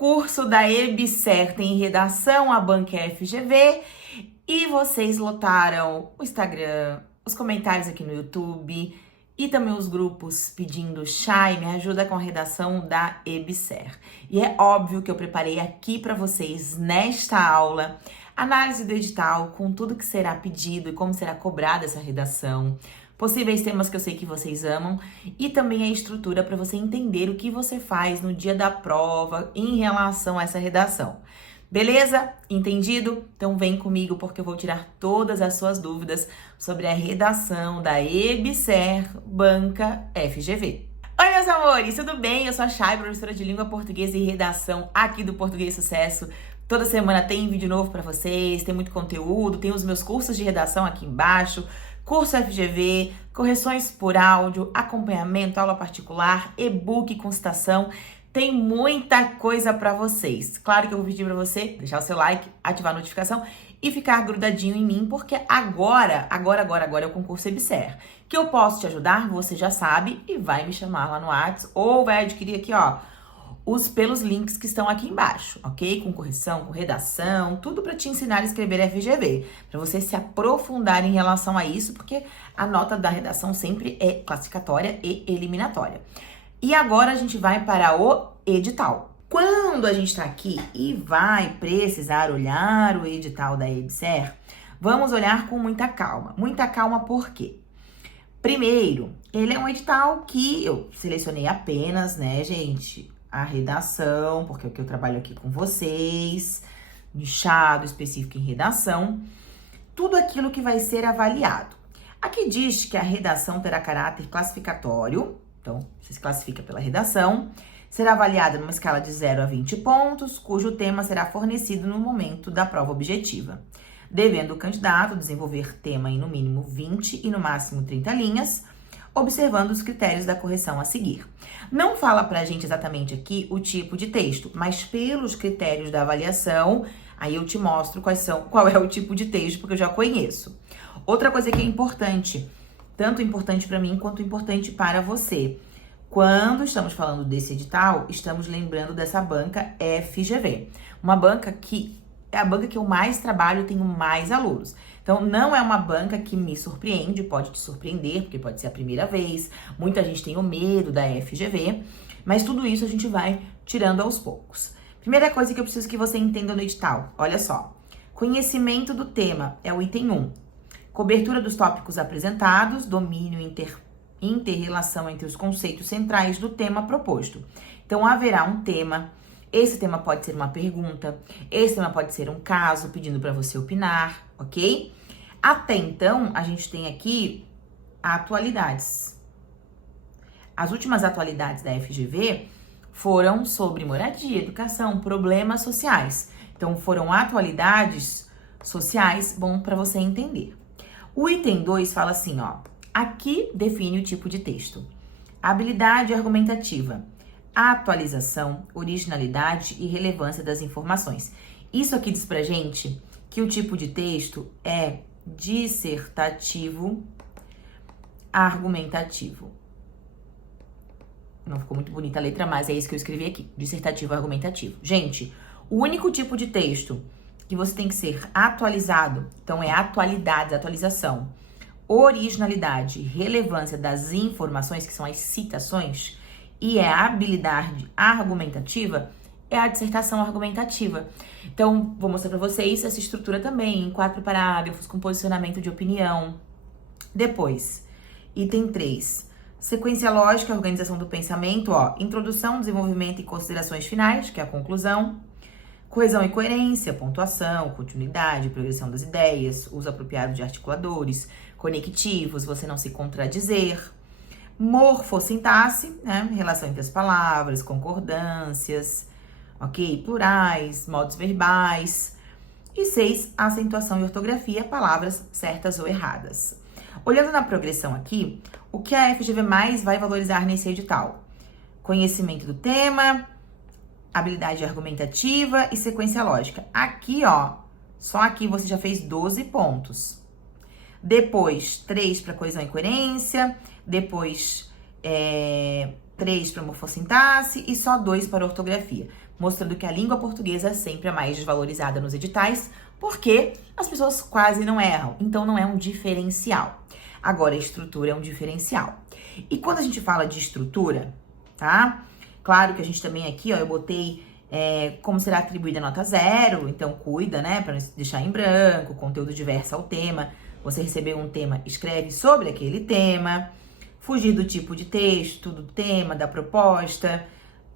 curso da EBSER tem redação, a banca FGV, e vocês lotaram o Instagram, os comentários aqui no YouTube e também os grupos pedindo Chay, me ajuda com a redação da EBSER. E é óbvio que eu preparei aqui para vocês, nesta aula, análise do edital com tudo que será pedido e como será cobrada essa redação, possíveis temas que eu sei que vocês amam e também a estrutura para você entender o que você faz no dia da prova em relação a essa redação. Beleza? Entendido? Então vem comigo porque eu vou tirar todas as suas dúvidas sobre a redação da EBSER Banca FGV. Oi, meus amores, tudo bem? Eu sou a Chay, professora de Língua Portuguesa e Redação aqui do Português Sucesso. Toda semana tem vídeo novo para vocês, tem muito conteúdo, tem os meus cursos de redação aqui embaixo, curso FGV, correções por áudio, acompanhamento, aula particular, e-book com citação. Tem muita coisa para vocês. Claro que eu vou pedir para você deixar o seu like, ativar a notificação e ficar grudadinho em mim, porque agora é o concurso EBSER. Que eu posso te ajudar, você já sabe, e vai me chamar lá no WhatsApp ou vai adquirir aqui, ó, pelos links que estão aqui embaixo, ok? Com correção, com redação, tudo para te ensinar a escrever FGV, para você se aprofundar em relação a isso, porque a nota da redação sempre é classificatória e eliminatória. E agora a gente vai para o edital. Quando a gente está aqui e vai precisar olhar o edital da EBSER, vamos olhar com muita calma. Muita calma por quê? Primeiro, ele é um edital que eu selecionei apenas, né, gente, a redação, porque é o que eu trabalho aqui com vocês, nichado, específico em redação, tudo aquilo que vai ser avaliado. Aqui diz que a redação terá caráter classificatório, então você se classifica pela redação, será avaliada numa escala de 0 a 20 pontos, cujo tema será fornecido no momento da prova objetiva, devendo o candidato desenvolver tema em no mínimo 20 e no máximo 30 linhas, observando os critérios da correção a seguir. Não fala pra gente exatamente aqui o tipo de texto, mas pelos critérios da avaliação, aí eu te mostro qual é o tipo de texto, porque eu já conheço. Outra coisa que é importante, tanto importante para mim quanto importante para você. Quando estamos falando desse edital, estamos lembrando dessa banca FGV. Uma banca que é a banca que eu mais trabalho e tenho mais alunos. Então, não é uma banca que me surpreende, pode te surpreender, porque pode ser a primeira vez. Muita gente tem o medo da FGV, mas tudo isso a gente vai tirando aos poucos. Primeira coisa que eu preciso que você entenda no edital, olha só. Conhecimento do tema é o item 1. Cobertura dos tópicos apresentados, domínio inter-relação entre os conceitos centrais do tema proposto. Então, haverá um tema. Esse tema pode ser uma pergunta, esse tema pode ser um caso pedindo para você opinar, ok? Até então, a gente tem aqui atualidades. As últimas atualidades da FGV foram sobre moradia, educação, problemas sociais. Então, foram atualidades sociais, bom para você entender. O item 2 fala assim, ó, aqui define o tipo de texto. Habilidade argumentativa. Atualização, originalidade e relevância das informações. Isso aqui diz pra gente que o tipo de texto é dissertativo argumentativo. Não ficou muito bonita a letra, mas é isso que eu escrevi aqui, dissertativo argumentativo. Gente, o único tipo de texto que você tem que ser atualizado, então é atualidade, atualização, originalidade, relevância das informações, que são as citações, e é a habilidade argumentativa, é a dissertação argumentativa. Então, vou mostrar para vocês essa estrutura também, em 4 parágrafos, com posicionamento de opinião. Depois, item 3, sequência lógica, organização do pensamento, ó, introdução, desenvolvimento e considerações finais, que é a conclusão. Coesão e coerência, pontuação, continuidade, progressão das ideias, uso apropriado de articuladores, conectivos, você não se contradizer. Morfossintaxe, né? Relação entre as palavras, concordâncias, ok? Plurais, modos verbais. E 6, acentuação e ortografia, palavras certas ou erradas. Olhando na progressão aqui, o que a FGV mais vai valorizar nesse edital? Conhecimento do tema, habilidade argumentativa e sequência lógica. Aqui, ó, só aqui você já fez 12 pontos. Depois, 3 para coesão e coerência. Depois, 3 para morfossintaxe e só 2 para ortografia. mostrando que a língua portuguesa é sempre a mais desvalorizada nos editais, porque as pessoas quase não erram, então não é um diferencial. Agora, a estrutura é um diferencial. E quando a gente fala de estrutura, tá? Claro que a gente também aqui, ó, eu botei como será atribuída a nota 0, então cuida, né, para não deixar em branco, conteúdo diverso ao tema. Você recebeu um tema, escreve sobre aquele tema. Fugir do tipo de texto, do tema, da proposta.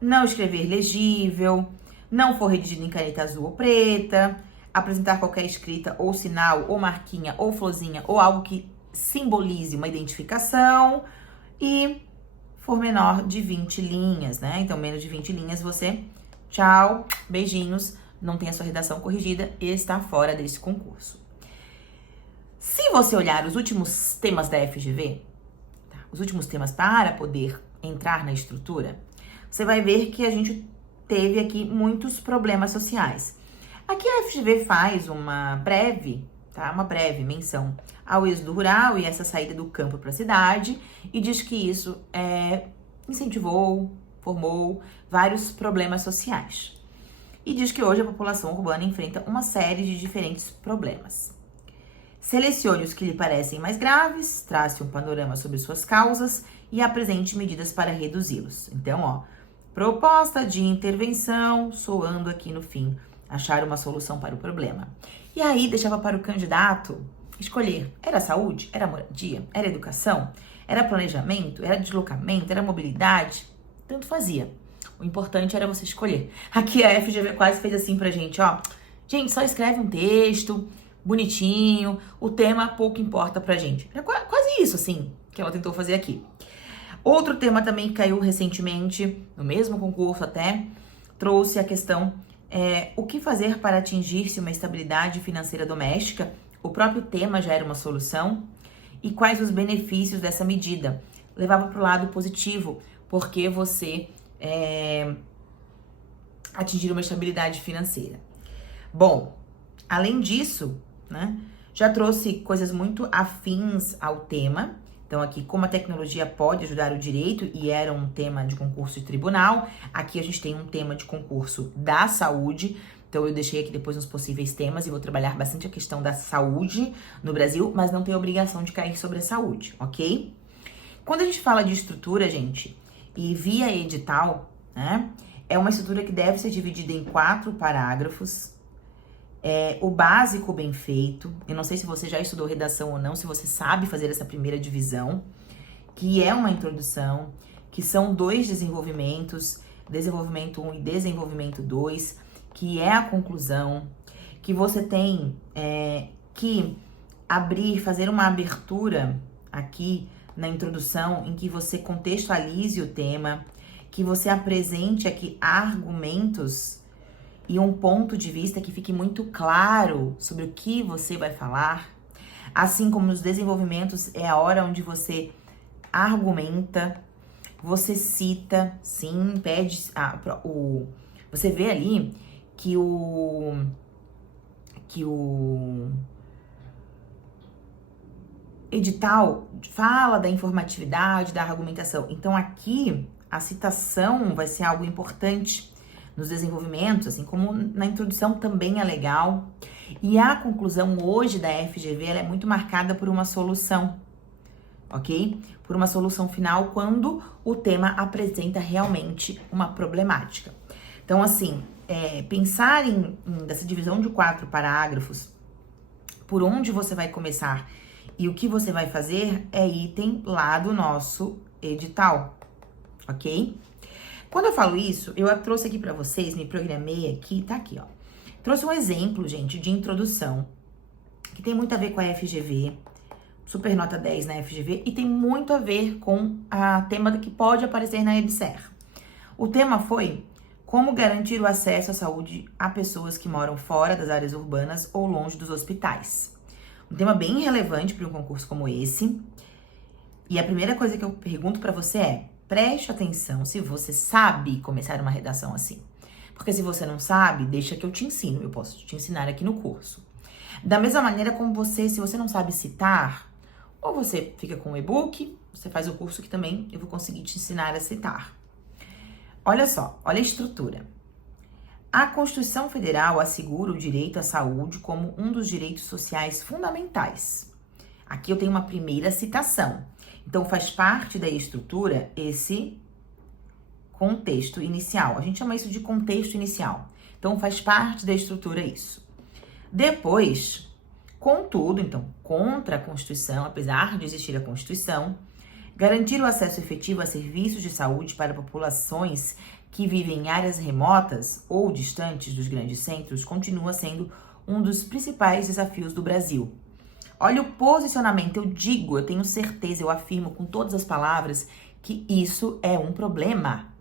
Não escrever legível. Não for redigido em caneta azul ou preta. Apresentar qualquer escrita ou sinal, ou marquinha, ou florzinha, ou algo que simbolize uma identificação. E for menor de 20 linhas, né? Então, menos de 20 linhas, você, tchau, beijinhos, não tem a sua redação corrigida e está fora desse concurso. Se você olhar os últimos temas da FGV, os últimos temas para poder entrar na estrutura, você vai ver que a gente teve aqui muitos problemas sociais. Aqui a FGV faz uma breve menção ao êxodo rural e essa saída do campo para a cidade e diz que isso incentivou, formou vários problemas sociais. E diz que hoje a população urbana enfrenta uma série de diferentes problemas. Selecione os que lhe parecem mais graves, trace um panorama sobre suas causas e apresente medidas para reduzi-los. Então, ó, proposta de intervenção, soando aqui no fim, achar uma solução para o problema. E aí deixava para o candidato escolher, era saúde, era moradia, era educação, era planejamento, era deslocamento, era mobilidade, tanto fazia. O importante era você escolher. Aqui a FGV quase fez assim pra gente, ó, gente, só escreve um texto bonitinho, o tema pouco importa pra gente. É quase isso, assim, que ela tentou fazer aqui. Outro tema também que caiu recentemente, no mesmo concurso até, trouxe a questão o que fazer para atingir-se uma estabilidade financeira doméstica. O próprio tema já era uma solução. E quais os benefícios dessa medida? Levava para o lado positivo, porque você atingir uma estabilidade financeira. Bom, além disso, né, já trouxe coisas muito afins ao tema. Então aqui, como a tecnologia pode ajudar o direito, e era um tema de concurso de tribunal, aqui a gente tem um tema de concurso da saúde. Então eu deixei aqui depois uns possíveis temas e vou trabalhar bastante a questão da saúde no Brasil, mas não tem obrigação de cair sobre a saúde, ok? Quando a gente fala de estrutura, gente, e via edital, né, é uma estrutura que deve ser dividida em 4 parágrafos. O básico bem feito. Eu não sei se você já estudou redação ou não, se você sabe fazer essa primeira divisão, que é uma introdução, que são 2 desenvolvimentos, desenvolvimento 1 e desenvolvimento 2, que é a conclusão, que você tem que fazer uma abertura aqui na introdução, em que você contextualize o tema, que você apresente aqui argumentos e um ponto de vista que fique muito claro sobre o que você vai falar. Assim como nos desenvolvimentos é a hora onde você argumenta, você cita, sim, pede você vê ali que o edital fala da informatividade, da argumentação. Então aqui a citação vai ser algo importante nos desenvolvimentos, assim como na introdução também é legal. E a conclusão hoje da FGV, ela é muito marcada por uma solução, ok? Por uma solução final quando o tema apresenta realmente uma problemática. Então, assim, pensar dessa divisão de 4 parágrafos, por onde você vai começar e o que você vai fazer é item lá do nosso edital, ok? Quando eu falo isso, eu trouxe aqui pra vocês, me programei aqui, tá aqui, ó. Trouxe um exemplo, gente, de introdução, que tem muito a ver com a FGV, super nota 10 na FGV, e tem muito a ver com a tema que pode aparecer na EBSER. O tema foi como garantir o acesso à saúde a pessoas que moram fora das áreas urbanas ou longe dos hospitais. Um tema bem relevante para um concurso como esse. E a primeira coisa que eu pergunto pra você é: preste atenção se você sabe começar uma redação assim. Porque se você não sabe, deixa que eu te ensino. Eu posso te ensinar aqui no curso. Da mesma maneira como se você não sabe citar, ou você fica com o e-book, você faz o curso que também eu vou conseguir te ensinar a citar. Olha só, olha a estrutura. A Constituição Federal assegura o direito à saúde como um dos direitos sociais fundamentais. Aqui eu tenho uma primeira citação. Então, faz parte da estrutura esse contexto inicial. A gente chama isso de contexto inicial. Então, faz parte da estrutura isso. Depois, contudo, então, contra a Constituição, apesar de existir a Constituição, garantir o acesso efetivo a serviços de saúde para populações que vivem em áreas remotas ou distantes dos grandes centros continua sendo um dos principais desafios do Brasil. Olha o posicionamento, eu tenho certeza, eu afirmo com todas as palavras que isso é um problema,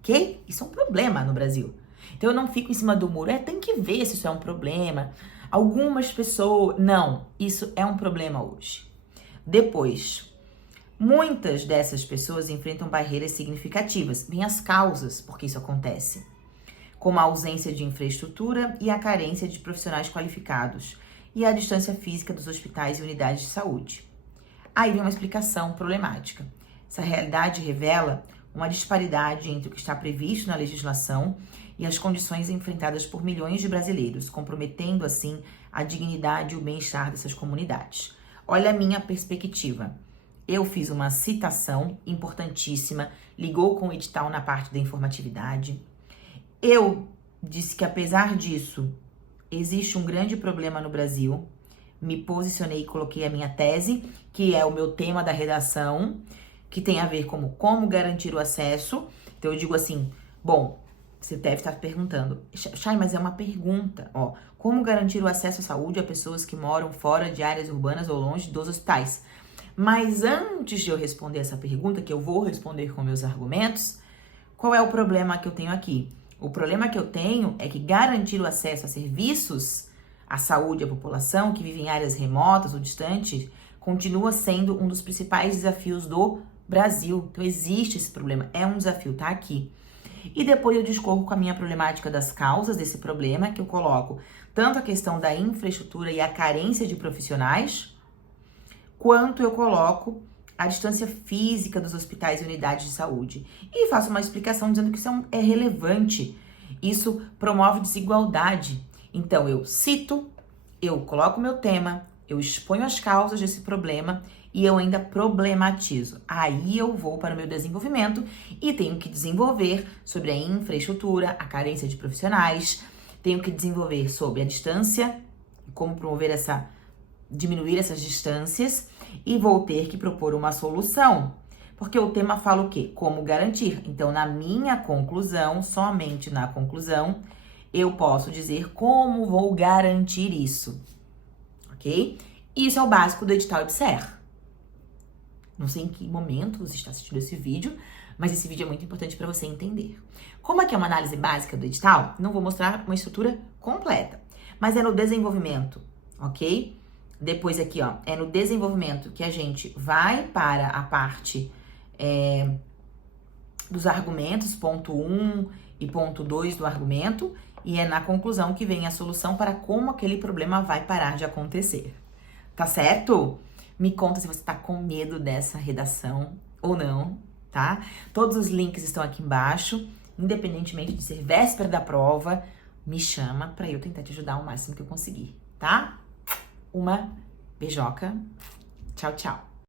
ok? Isso é um problema no Brasil. Então eu não fico em cima do muro, tem que ver se isso é um problema. Algumas pessoas, não, isso é um problema hoje. Depois, muitas dessas pessoas enfrentam barreiras significativas, vêm as causas por que isso acontece, como a ausência de infraestrutura e a carência de profissionais qualificados, e a distância física dos hospitais e unidades de saúde. Aí vem uma explicação problemática. Essa realidade revela uma disparidade entre o que está previsto na legislação e as condições enfrentadas por milhões de brasileiros, comprometendo assim a dignidade e o bem-estar dessas comunidades. Olha a minha perspectiva. Eu fiz uma citação importantíssima, ligou com o edital na parte da informatividade. Eu disse que, apesar disso, existe um grande problema no Brasil. Me posicionei e coloquei a minha tese, que é o meu tema da redação, que tem a ver com como garantir o acesso. Então eu digo assim, bom, você deve estar perguntando, Chay, mas é uma pergunta, ó. Como garantir o acesso à saúde a pessoas que moram fora de áreas urbanas ou longe dos hospitais? Mas antes de eu responder essa pergunta, que eu vou responder com meus argumentos, qual é o problema que eu tenho aqui? O problema que eu tenho é que garantir o acesso a serviços à saúde à população que vive em áreas remotas ou distantes continua sendo um dos principais desafios do Brasil. Então existe esse problema, é um desafio, tá aqui. E depois eu discorro com a minha problemática das causas desse problema, que eu coloco tanto a questão da infraestrutura e a carência de profissionais, quanto eu coloco a distância física dos hospitais e unidades de saúde. E faço uma explicação dizendo que isso é relevante, isso promove desigualdade. Então eu cito, eu coloco o meu tema, eu exponho as causas desse problema e eu ainda problematizo. Aí eu vou para o meu desenvolvimento e tenho que desenvolver sobre a infraestrutura, a carência de profissionais, tenho que desenvolver sobre a distância, como promover diminuir essas distâncias, e vou ter que propor uma solução, porque o tema fala o quê? Como garantir. Então, na minha conclusão, somente na conclusão, eu posso dizer como vou garantir isso, ok? Isso é o básico do edital EBSER. Não sei em que momento você está assistindo esse vídeo, mas esse vídeo é muito importante para você entender. Como aqui é uma análise básica do edital, não vou mostrar uma estrutura completa, mas é no desenvolvimento, ok? Depois aqui, ó, é no desenvolvimento que a gente vai para a parte dos argumentos, ponto 1 e ponto 2 do argumento, e é na conclusão que vem a solução para como aquele problema vai parar de acontecer. Tá certo? Me conta se você tá com medo dessa redação ou não, tá? Todos os links estão aqui embaixo, independentemente de ser véspera da prova, me chama para eu tentar te ajudar o máximo que eu conseguir, tá? Uma beijoca. Tchau, tchau.